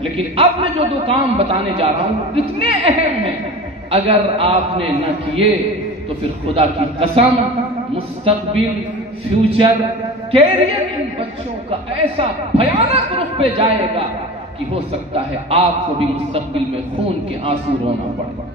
لیکن اب میں جو 2 کام بتانے جا رہا ہوں اتنے اہم ہیں، اگر آپ نے نہ کیے تو پھر خدا کی قسم مستقبل، فیوچر، کیریئر ان بچوں کا ایسا بھیانک رخ پہ جائے گا کہ ہو سکتا ہے آپ کو بھی مستقبل میں خون کے آنسو رونا پڑے۔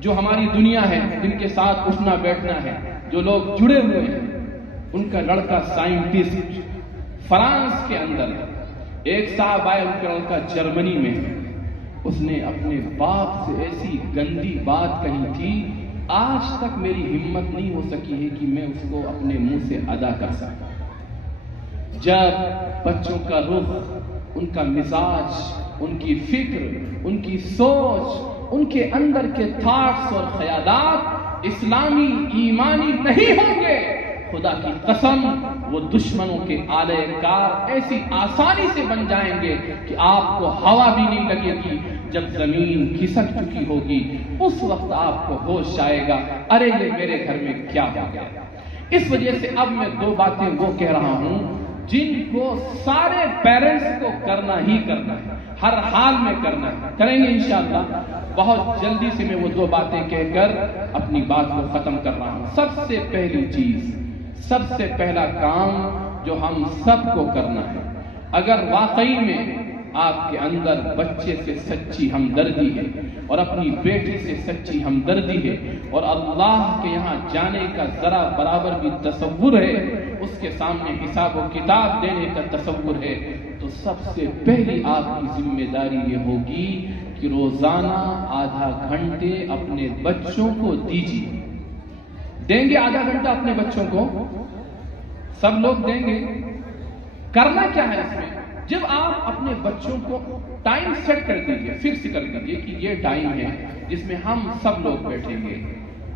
جو ہماری دنیا ہے، جن کے ساتھ اٹھنا بیٹھنا ہے، جو لوگ جڑے ہوئے ہیں، ان کا لڑکا سائنٹسٹ فرانس کے اندر ہے، ایک صاحب آئے، ان کا لڑکا جرمنی میں ہے، اس نے اپنے باپ سے ایسی گندی بات کہی تھی، آج تک میری ہمت نہیں ہو سکی ہے کہ میں اس کو اپنے منہ سے ادا کر سکتا۔ جب بچوں کا رخ، ان کا مزاج، ان کی فکر، ان کی سوچ، ان کے اندر کے تھاٹس اور خیالات اسلامی ایمانی نہیں ہوں گے، خدا کی قسم وہ دشمنوں کے آلے کار ایسی آسانی سے بن جائیں گے کہ آپ کو ہوا بھی نہیں لگے گی۔ جب زمین کھسک چکی ہوگی اس وقت آپ کو ہوش آئے گا، ارے یہ میرے گھر میں کیا ہو گیا۔ اس وجہ سے اب میں 2 باتیں وہ کہہ رہا ہوں جن کو سارے پیرنٹس کو کرنا ہی کرنا ہے، ہر حال میں کرنا ہے، کریں گے انشاءاللہ۔ بہت جلدی سے میں وہ 2 باتیں کہہ کر اپنی بات کو ختم کر رہا ہوں۔ سب سے پہلی چیز، سب سے پہلا کام جو ہم سب کو کرنا ہے، اگر واقعی میں آپ کے اندر بچے سے سچی ہمدردی ہے اور اپنی بیٹی سے سچی ہمدردی ہے اور اللہ کے یہاں جانے کا ذرا برابر بھی تصور ہے، اس کے سامنے حساب و کتاب دینے کا تصور ہے، تو سب سے پہلی آپ کی ذمہ داری یہ ہوگی کہ روزانہ آدھا گھنٹے اپنے بچوں کو دیجیے۔ دیں گے آدھا گھنٹہ اپنے بچوں کو؟ سب لوگ دیں گے؟ کرنا کیا ہے اس میں؟ جب آپ اپنے بچوں کو ٹائم سیٹ کر دیجئے، فکس کر دیجئے کہ یہ ٹائم ہے جس میں ہم سب لوگ بیٹھیں گے،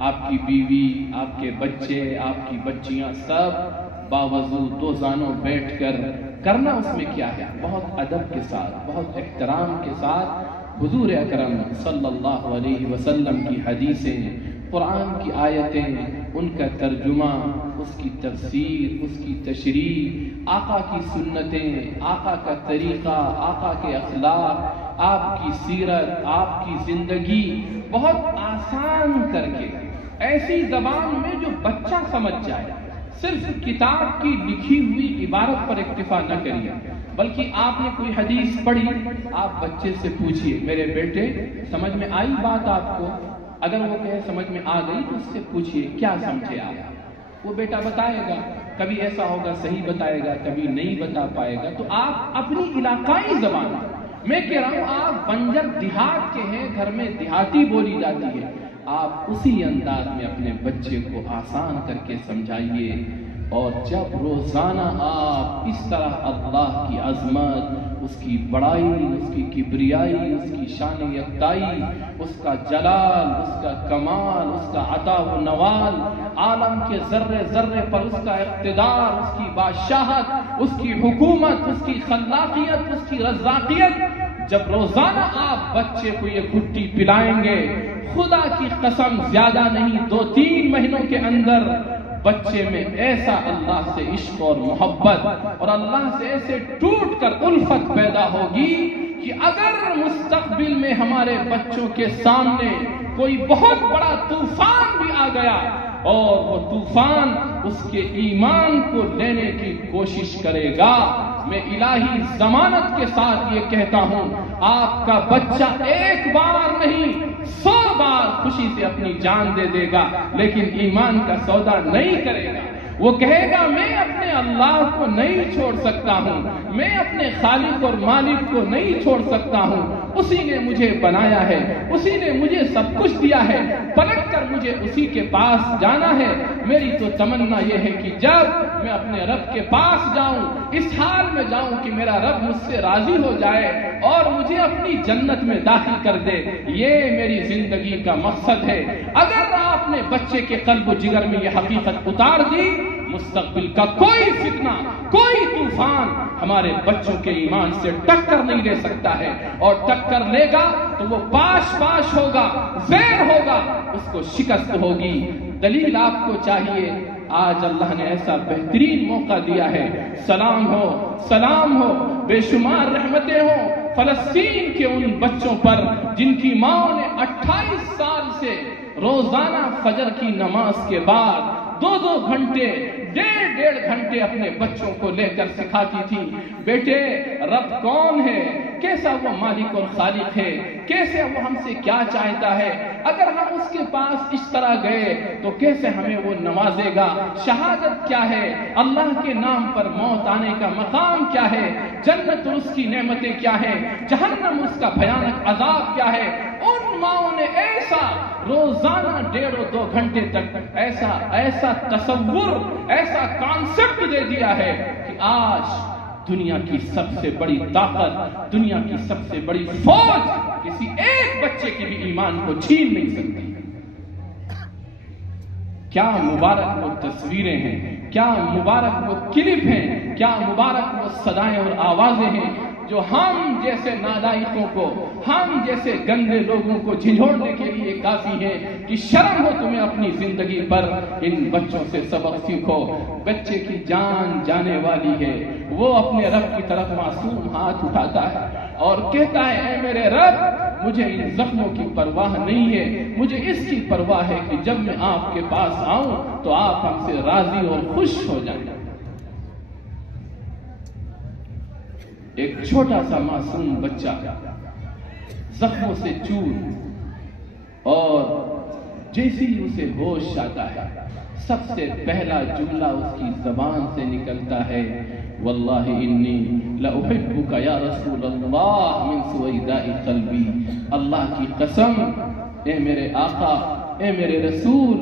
آپ کی بیوی، آپ کے بچے، آپ کی بچیاں، سب باوضو 2 زانوں بیٹھ کر کرنا۔ اس میں کیا ہے؟ بہت ادب کے ساتھ، بہت احترام کے ساتھ حضور اکرم صلی اللہ علیہ وسلم کی حدیثیں، قرآن کی آیتیں، ان کا ترجمہ، اس کی تفسیر، اس کی تشریح، آقا کی سنتیں، آقا کا طریقہ، آقا کے اخلاق، آپ کی سیرت، آپ کی زندگی بہت آسان کر کے ایسی زبان میں جو بچہ سمجھ جائے۔ صرف کتاب کی لکھی ہوئی عبارت پر اکتفا نہ کریے، بلکہ آپ نے کوئی حدیث پڑھی، آپ بچے سے پوچھئے، میرے بیٹے سمجھ میں آئی بات آپ کو؟ اگر وہ کہے سمجھ میں آ گئی تو اس سے پوچھئے کیا سمجھے آپ؟ وہ بیٹا بتائے گا، کبھی ایسا ہوگا صحیح بتائے گا، کبھی نہیں بتا پائے گا۔ تو آپ اپنی علاقائی زبان، میں کہہ رہا ہوں آپ بنجر دیہات کے ہیں، گھر میں دیہاتی بولی جاتی ہے، آپ اسی انداز میں اپنے بچے کو آسان کر کے سمجھائیے۔ اور جب روزانہ آپ اس طرح اللہ کی عظمت، اس کی بڑائی، اس کی کبریائی، اس کی شان یکتائی، اس کا جلال، اس کا کمال، اس کا عطا و نوال، عالم کے ذرے ذرے پر اس کا اقتدار، اس کی بادشاہت، اس کی حکومت، اس کی خلاقیت، اس کی رزاقیت، جب روزانہ آپ بچے کو یہ گھٹی پلائیں گے، خدا کی قسم زیادہ نہیں 2-3 مہینوں کے اندر بچے میں ایسا اللہ سے عشق اور محبت اور اللہ سے ایسے ٹوٹ کر الفت پیدا ہوگی کہ اگر مستقبل میں ہمارے بچوں کے سامنے کوئی بہت بڑا طوفان بھی آ گیا اور وہ طوفان اس کے ایمان کو لینے کی کوشش کرے گا، میں الہی ضمانت کے ساتھ یہ کہتا ہوں، آپ کا بچہ 1 بار نہیں 100 بار خوشی سے اپنی جان دے دے گا، لیکن ایمان کا سودا نہیں کرے گا۔ وہ کہے گا میں اپنے اللہ کو نہیں چھوڑ سکتا ہوں، میں اپنے خالق اور مالک کو نہیں چھوڑ سکتا ہوں، اسی نے مجھے بنایا ہے، اسی نے مجھے سب کچھ دیا ہے، پلٹ کر مجھے اسی کے پاس جانا ہے۔ میری تو تمنا یہ ہے کہ جب میں اپنے رب کے پاس جاؤں، اس حال میں جاؤں کہ میرا رب مجھ سے راضی ہو جائے اور مجھے اپنی جنت میں داخل کر دے۔ یہ میری زندگی کا مقصد ہے۔ اگر آپ نے بچے کے قلب و جگر میں یہ حقیقت اتار دی، مستقبل کا کوئی فتنہ، کوئی طوفان ہمارے بچوں کے ایمان سے ٹکر نہیں لے سکتا ہے، اور ٹکر لے گا تو وہ پاش ہوگا، زیر ہوگا، اس کو شکست ہوگی۔ دلیل آپ کو چاہیے آج اللہ نے ایسا بہترین موقع دیا ہے، سلام ہو، سلام ہو، بے شمار رحمتیں ہوں فلسطین کے ان بچوں پر جن کی ماں نے 28 سال سے روزانہ فجر کی نماز کے بعد 2 گھنٹے، 1.5 گھنٹے اپنے بچوں کو لے کر سکھاتی تھی، بیٹے رب کون ہے، کیسا وہ مالک اور خالق ہے، کیسے وہ ہم سے کیا چاہتا ہے، اگر ہم اس کے پاس اس طرح گئے تو کیسے ہمیں وہ نوازے گا، شہادت کیا ہے، اللہ کے نام پر موت آنے کا مقام کیا ہے، جنت اور اس کی نعمتیں کیا ہیں، جہنم اس کا بھیانک عذاب کیا ہے۔ ان ماؤں نے ایسا روزانہ 1.5-2 گھنٹے تک ایسا تصور، ایسا کانسیپٹ دے دیا ہے کہ آج دنیا کی سب سے بڑی طاقت، دنیا کی سب سے بڑی فوج کسی ایک بچے کے بھی ایمان کو چھین نہیں سکتی۔ کیا مبارک وہ تصویریں ہیں، کیا مبارک وہ کلپ ہیں، کیا مبارک وہ صدائیں اور آوازیں ہیں جو ہم جیسے نالائقوں کو، ہم جیسے گندے لوگوں کو جھنجھوڑنے کے لیے کافی ہے کہ شرم ہو تمہیں اپنی زندگی پر۔ ان بچوں سے سبق سیکھو، بچے کی جان جانے والی ہے، وہ اپنے رب کی طرف معصوم ہاتھ اٹھاتا ہے اور کہتا ہے اے میرے رب مجھے ان زخموں کی پرواہ نہیں ہے، مجھے اس کی پرواہ ہے کہ جب میں آپ کے پاس آؤں تو آپ ہم سے راضی اور خوش ہو جائیں۔ ایک چھوٹا سا معصوم بچہ زخموں سے چور، اور جیسے ہی اسے ہوش آتا ہے سب سے پہلا جملہ اس کی زبان سے نکلتا ہے واللہ انی لأحبک یا رسول اللہ من سویداء قلبی، اللہ کی قسم اے میرے آقا، اے میرے رسول،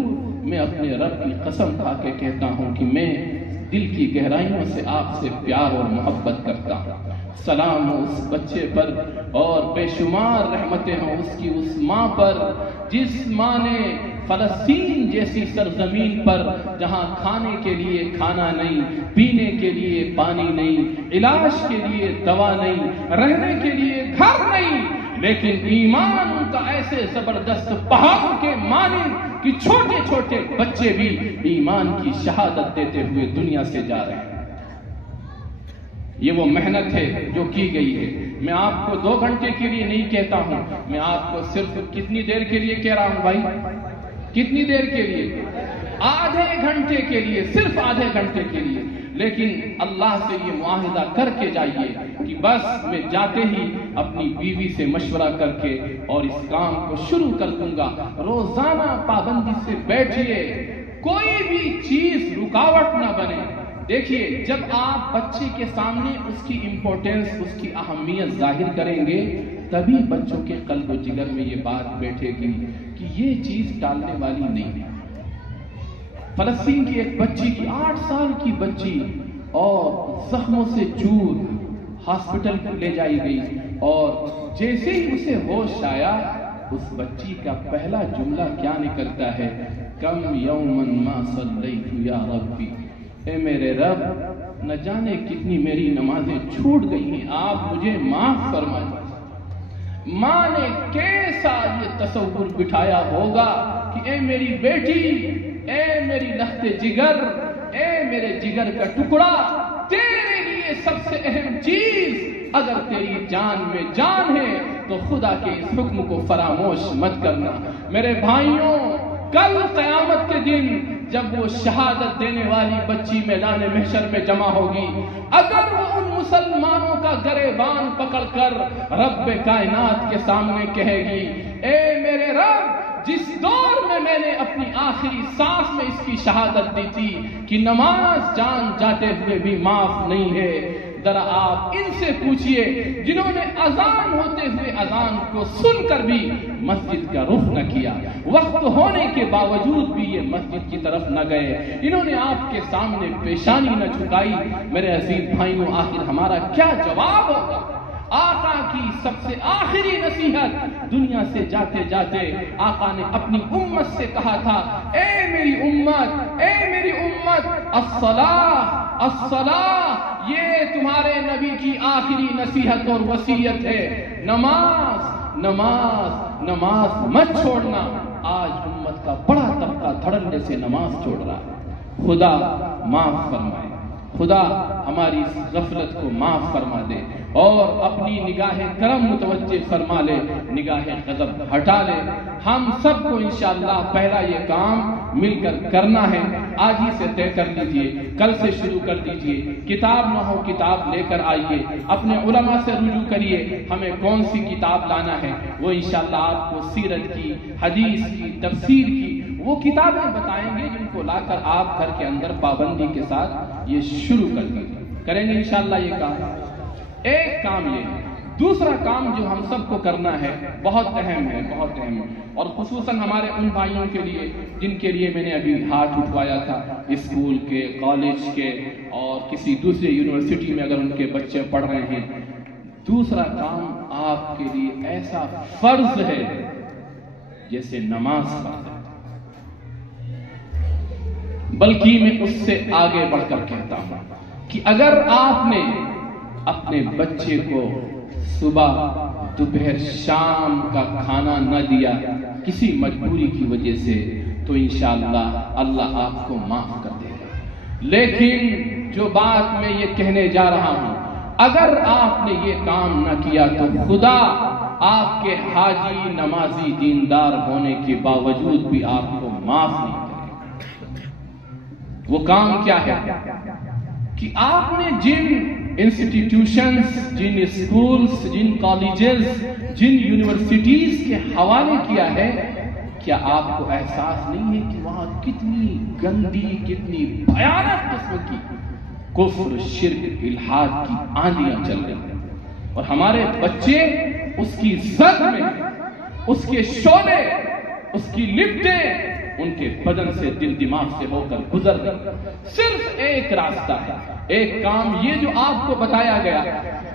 میں اپنے رب کی قسم کھا کے کہتا ہوں کہ میں دل کی گہرائیوں سے آپ سے پیار اور محبت کرتا ہوں۔ سلام ہو اس بچے پر اور بے شمار رحمتیں ہوں اس کی اس ماں پر جس ماں نے فلسطین جیسی سرزمین پر جہاں کھانے کے لیے کھانا نہیں، پینے کے لیے پانی نہیں، علاج کے لیے دوا نہیں، رہنے کے لیے گھر نہیں، لیکن ایمان ان کا ایسے زبردست پہاڑوں کے مانند کہ چھوٹے چھوٹے بچے بھی ایمان کی شہادت دیتے ہوئے دنیا سے جا رہے ہیں۔ یہ وہ محنت ہے جو کی گئی ہے۔ میں آپ کو 2 گھنٹے کے لیے نہیں کہتا ہوں، میں آپ کو صرف کتنی دیر کے لیے کہہ رہا ہوں بھائی، کتنی دیر کے لیے؟ آدھے گھنٹے کے لیے، صرف آدھے گھنٹے کے لیے، لیکن اللہ سے یہ معاہدہ کر کے جائیے کہ بس میں جاتے ہی اپنی بیوی سے مشورہ کر کے اور اس کام کو شروع کر دوں گا۔ روزانہ پابندی سے بیٹھیے، کوئی بھی چیز رکاوٹ نہ بنے۔ دیکھیے جب آپ بچے کے سامنے اس کی امپورٹنس، اس کی اہمیت ظاہر کریں گے تبھی بچوں کے قلب و جگر میں یہ بات بیٹھے گی کہ یہ چیز ٹالنے والی نہیں ہے۔ فلسطین کی ایک بچی کی 8 سال کی بچی اور زخموں سے چور ہاسپٹل لے جائی گئی، اور جیسے ہی اسے ہوش آیا اس بچی کا پہلا جملہ کیا نکلتا ہے؟ کم یومن ما صلیت یا ربی، اے میرے رب نہ جانے کتنی میری نمازیں چھوٹ گئی ہیں، آپ مجھے معاف فرمائیں۔ ماں نے کیسا یہ تصور بٹھایا ہوگا کہ اے میری بیٹی، اے میری لخت جگر، اے میرے جگر کا ٹکڑا، تیرے لیے سب سے اہم چیز اگر تیری جان میں جان ہے تو خدا کے اس حکم کو فراموش مت کرنا۔ میرے بھائیوں، کل قیامت کے دن جب وہ شہادت دینے والی بچی میدان محشر میں جمع ہوگی، اگر وہ ان مسلمانوں کا گریبان پکڑ کر رب کائنات کے سامنے کہے گی اے میرے رب، جس دور میں میں نے اپنی آخری سانس میں اس کی شہادت دی تھی کہ نماز جان جاتے ہوئے بھی معاف نہیں ہے، ذرا آپ ان سے پوچھئے جنہوں نے اذان ہوتے ہوئے اذان کو سن کر بھی مسجد کا رخ نہ کیا، وقت ہونے کے باوجود بھی یہ مسجد کی طرف نہ گئے، انہوں نے آپ کے سامنے پیشانی نہ جھکائی۔ میرے عزیز بھائیوں، آخر ہمارا کیا جواب ہوگا؟ آقا کی سب سے آخری نصیحت، دنیا سے جاتے جاتے آقا نے اپنی امت سے کہا تھا اے میری امت، اے میری امت، الصلاۃ الصلاۃ، یہ تمہارے نبی کی آخری نصیحت اور وصیت ہے، نماز نماز نماز مت چھوڑنا۔ آج امت کا بڑا طبقہ دھڑلے سے نماز چھوڑ رہا ہے، خدا معاف فرمائے، خدا ہماری اس غفلت کو معاف فرما دے اور اپنی نگاہ کرم متوجہ فرما لے، نگاہ غضب ہٹا لے۔ ہم سب کو انشاءاللہ پہلا یہ کام مل کر کرنا ہے، آج ہی سے طے کر لیجئے، کل سے شروع کر دیجئے، کتاب نہ ہو کتاب لے کر آئیے، اپنے علماء سے رجوع کریے، ہمیں کون سی کتاب لانا ہے، وہ انشاءاللہ آپ کو سیرت کی، حدیث کی، تفسیر کی وہ کتابیں بتائیں گے جن کو لا کر آپ گھر کے اندر پابندی کے ساتھ یہ شروع کریں گے انشاءاللہ یہ کام۔ ایک کام یہ ہے، دوسرا کام جو ہم سب کو کرنا ہے بہت اہم ہے، بہت اہم ہے، اور خصوصاً ہمارے ان بھائیوں کے لیے جن کے لیے میں نے ابھی ہاتھ اٹھوایا تھا، اسکول کے، کالج کے اور کسی دوسرے یونیورسٹی میں اگر ان کے بچے پڑھ رہے ہیں، دوسرا کام آپ کے لیے ایسا فرض ہے جیسے نماز فرض ہے، بلکہ میں اس سے آگے بڑھ کر کہتا ہوں کہ اگر آپ نے اپنے بچے کو صبح دوپہر شام کا کھانا نہ دیا کسی مجبوری کی وجہ سے تو انشاءاللہ اللہ آپ کو معاف کر دے گا۔ لیکن جو بات میں یہ کہنے جا رہا ہوں، اگر آپ نے یہ کام نہ کیا تو خدا آپ کے حاجی نمازی دیندار ہونے کے باوجود بھی آپ کو معاف نہیں کرے۔ وہ کام کیا ہے کہ آپ نے جن انسٹیٹیوشنز، جن اسکولز، جن کالجز، جن یونیورسٹیز کے حوالے کیا ہے، کیا آپ کو احساس نہیں ہے کہ وہاں کتنی گندی، کتنی بھیانک قسم کی کفر، شرک، الحاد کی آندیاں چل رہی ہیں، اور ہمارے بچے اس کی زد میں، اس کے شعلے، اس کی لپٹیں ان کے بدن سے، دل دماغ سے ہو کر گزر گئی۔ صرف ایک راستہ ہے، ایک کام یہ جو آپ کو بتایا گیا،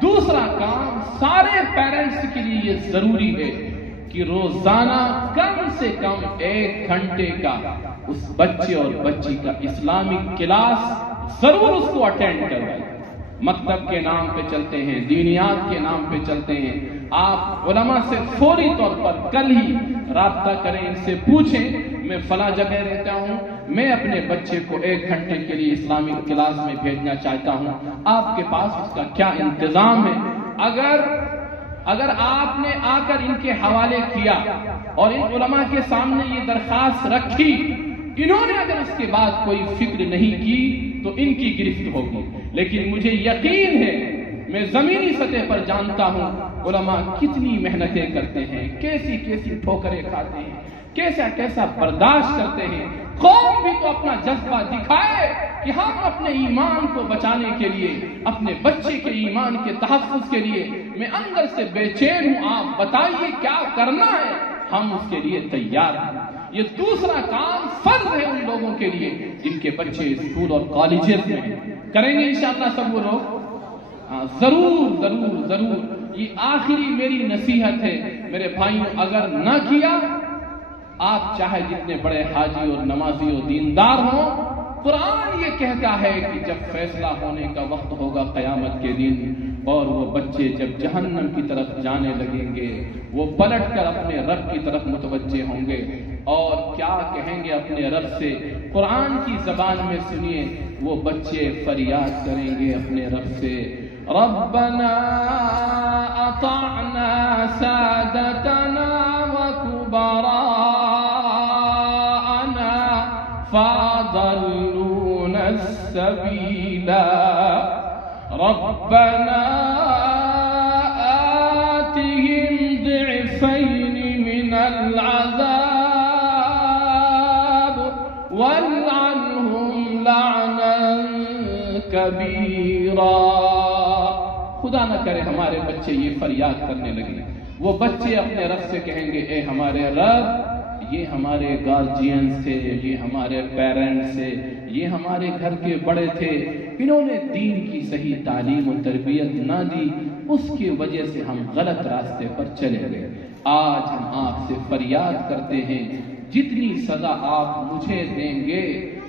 دوسرا کام سارے پیرنٹس کے لیے یہ ضروری ہے کہ روزانہ کم سے کم 1 گھنٹے کا اس بچے اور بچی کا اسلامک کلاس ضرور اس کو اٹینڈ کروائیں۔ مکتب کے نام پہ چلتے ہیں، دینیات کے نام پہ چلتے ہیں، آپ علماء سے فوری طور پر کل ہی رابطہ کریں، ان سے پوچھیں میں فلاں جگہ رہتا ہوں، میں اپنے بچے کو 1 گھنٹے کے لیے اسلامک کلاس میں بھیجنا چاہتا ہوں، آپ کے پاس اس کا کیا انتظام ہے؟ اگر آپ نے آ کر ان کے حوالے کیا اور ان علماء کے سامنے یہ درخواست رکھی، انہوں نے اگر اس کے بعد کوئی فکر نہیں کی تو ان کی گرفت ہوگی، لیکن مجھے یقین ہے، میں زمینی سطح پر جانتا ہوں علماء کتنی محنتیں کرتے ہیں، کیسی کیسی ٹھوکریں کھاتے ہیں، کیسا کیسا برداشت کرتے ہیں۔ قوم بھی تو اپنا جذبہ دکھائے کہ ہم اپنے ایمان کو بچانے کے لیے، اپنے بچے کے ایمان کے تحفظ کے لیے میں اندر سے بے چین ہوں، آپ بتائیے کیا کرنا ہے، ہم اس کے لیے تیار ہیں۔ یہ دوسرا کام فرض ہے ان لوگوں کے لیے جن کے بچے اسکول اور کالجز میں کریں گے انشاءاللہ سب وہ لوگ، ضرور ضرور ضرور۔ یہ آخری میری نصیحت ہے میرے بھائیوں، اگر نہ کیا، آپ چاہے جتنے بڑے حاجی اور نمازی اور دیندار ہوں، قرآن یہ کہتا ہے کہ جب فیصلہ ہونے کا وقت ہوگا قیامت کے دن، اور وہ بچے جب جہنم کی طرف جانے لگیں گے، وہ پلٹ کر اپنے رب کی طرف متوجہ ہوں گے اور کیا کہیں گے اپنے رب سے؟ قرآن کی زبان میں سنیے، وہ بچے فریاد کریں گے اپنے رب سے، ربنا اطعنا سادتنا وكبراءنا فاضلونا السبيلا ربنا آتهم ضعفين من العذاب والعنهم لعنا كبيرا۔ خدا نہ کرے ہمارے بچے یہ فریاد کرنے لگے، وہ بچے اپنے رب سے کہیں گے، اے ہمارے رب، یہ ہمارے گارجین سے، یہ ہمارے پیرنٹس سے، یہ ہمارے گھر کے بڑے تھے، انہوں نے دین کی صحیح تعلیم و تربیت نہ دی، اس کی وجہ سے ہم غلط راستے پر چلے گئے۔ آج ہم آپ سے فریاد کرتے ہیں، جتنی سزا آپ مجھے دیں گے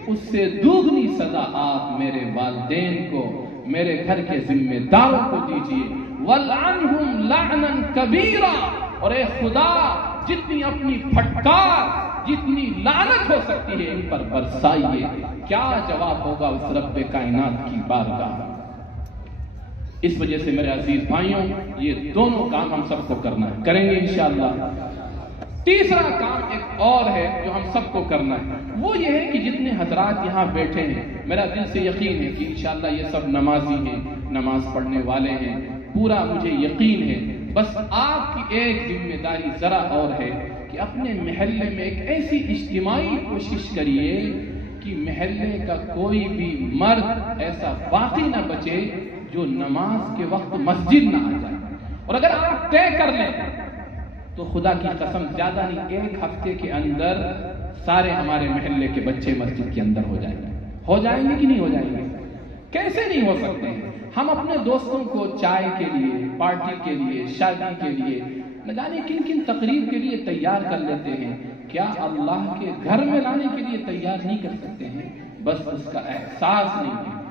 اس سے دوگنی سزا آپ میرے والدین کو، میرے گھر کے ذمہ داروں کو دیجیے، وَلْعَنْهُمْ لَعْنًا كَبِيرًا۔ اور اے خدا، جتنی اپنی پھٹکار جتنی لعنت ہو سکتی ہے ان پر برسائیے، کیا جواب ہوگا اس رب کائنات کی بارگاہ۔ اس وجہ سے میرے عزیز بھائیوں، یہ دونوں کام ہم سب کو کرنا ہے، کریں گے انشاءاللہ۔ تیسرا کام ایک اور ہے جو ہم سب کو کرنا ہے، وہ یہ ہے کہ جتنے حضرات یہاں بیٹھے ہیں، میرا دل سے یقین ہے کہ انشاءاللہ یہ سب نمازی ہیں، نماز پڑھنے والے ہیں، پورا مجھے یقین ہے۔ بس آپ کی ایک ذمہ داری ذرا اور ہے کہ اپنے محلے میں ایک ایسی اجتماعی کوشش کریے کہ محلے کا کوئی بھی مرد ایسا باقی نہ بچے جو نماز کے وقت مسجد نہ آ جائے۔ اور اگر آپ طے کر لیں تو خدا کی قسم زیادہ نہیں، ایک ہفتے کے اندر سارے ہمارے محلے کے بچے مسجد کے اندر ہو جائیں گے کہ نہیں ہو جائیں گے؟ کیسے نہیں ہو سکتے؟ ہم اپنے دوستوں کو چائے کے لیے، پارٹی کے لیے، شادی کے لیے، نہ جانے کن کن تقریب کے لیے تیار کر لیتے ہیں، کیا اللہ کے گھر میں لانے کے لیے تیار نہیں کر سکتے ہیں؟ بس اس کا احساس نہیں ہے۔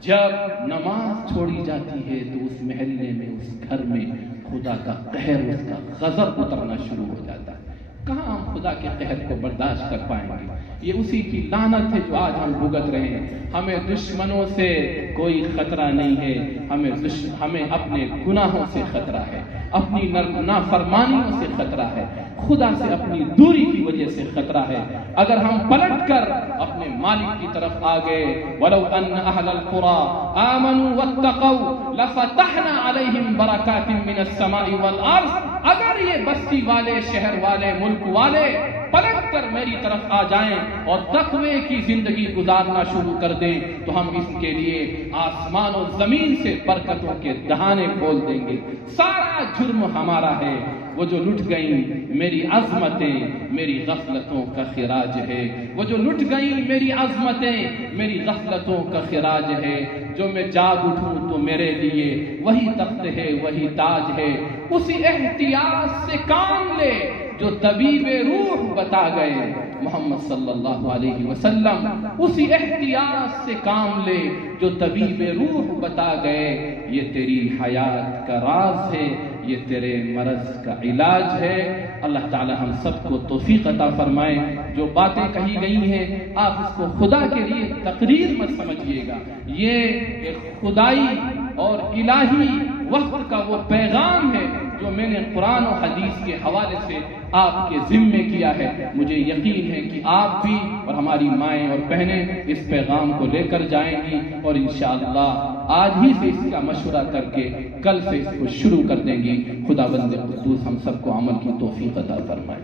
جب نماز چھوڑی جاتی ہے تو اس محلے میں، اس گھر میں خدا کا قہر، اس کا غضب اترنا شروع ہو جاتا ہے۔ کہاں ہم خدا کے قہر کو برداشت کر پائیں گے؟ یہ اسی کی لعنت ہے جو آج ہم بھگت رہے ہیں۔ ہمیں دشمنوں سے کوئی خطرہ نہیں ہے، ہمیں اپنے گناہوں سے خطرہ ہے، اپنی نافرمانیوں سے خطرہ ہے، خدا سے اپنی دوری کی وجہ سے خطرہ ہے۔ اگر ہم پلٹ کر اپنے مالک کی طرف آ گئے، وَلَوْ أَنَّ أَهْلَ الْقُرَىٰ آمَنُوا وَاتَّقَوْا لَفَتَحْنَا عَلَيْهِمْ بَرَكَاتٍ مِّنَ السَّمَاءِ وَالْأَرْضِ، اگر یہ بستی والے، شہر والے، ملک والے پلٹ کر میری طرف آ جائیں اور تقوی کی زندگی گزارنا شروع کر دیں تو ہم اس کے لیے آسمان و زمین سے برکتوں کے دہانے کھول دیں گے۔ سارا جرم ہمارا ہے، وہ جو لٹ گئیں میری عظمتیں میری غفلتوں کا خراج ہے، وہ جو لٹ گئیں میری عظمتیں میری غفلتوں کا خراج ہے۔ جو میں جاگ اٹھوں تو میرے لیے وہی تخت ہے، وہی تاج ہے۔ اسی احتیاط سے کام لے جو طبیب روح بتا گئے محمد صلی اللہ علیہ وسلم، اسی احتیاط سے کام لے جو طبیب روح بتا گئے۔ یہ تیری حیات کا راز ہے، یہ تیرے مرض کا علاج ہے۔ اللہ تعالی ہم سب کو توفیق عطا فرمائے۔ جو باتیں کہی گئی ہیں آپ اس کو خدا کے لیے تقریر مت سمجھیے گا، یہ ایک خدائی اور الہی وقت کا وہ پیغام ہے جو میں نے قرآن و حدیث کے حوالے سے آپ کے ذمے کیا ہے۔ مجھے یقین ہے کہ آپ بھی اور ہماری مائیں اور بہنیں اس پیغام کو لے کر جائیں گی، اور انشاءاللہ آج ہی سے اس کا مشورہ کر کے کل سے اس کو شروع کر دیں گی۔ خدا بند قدوس ہم سب کو عمل کی توفیق عطا فرمائے۔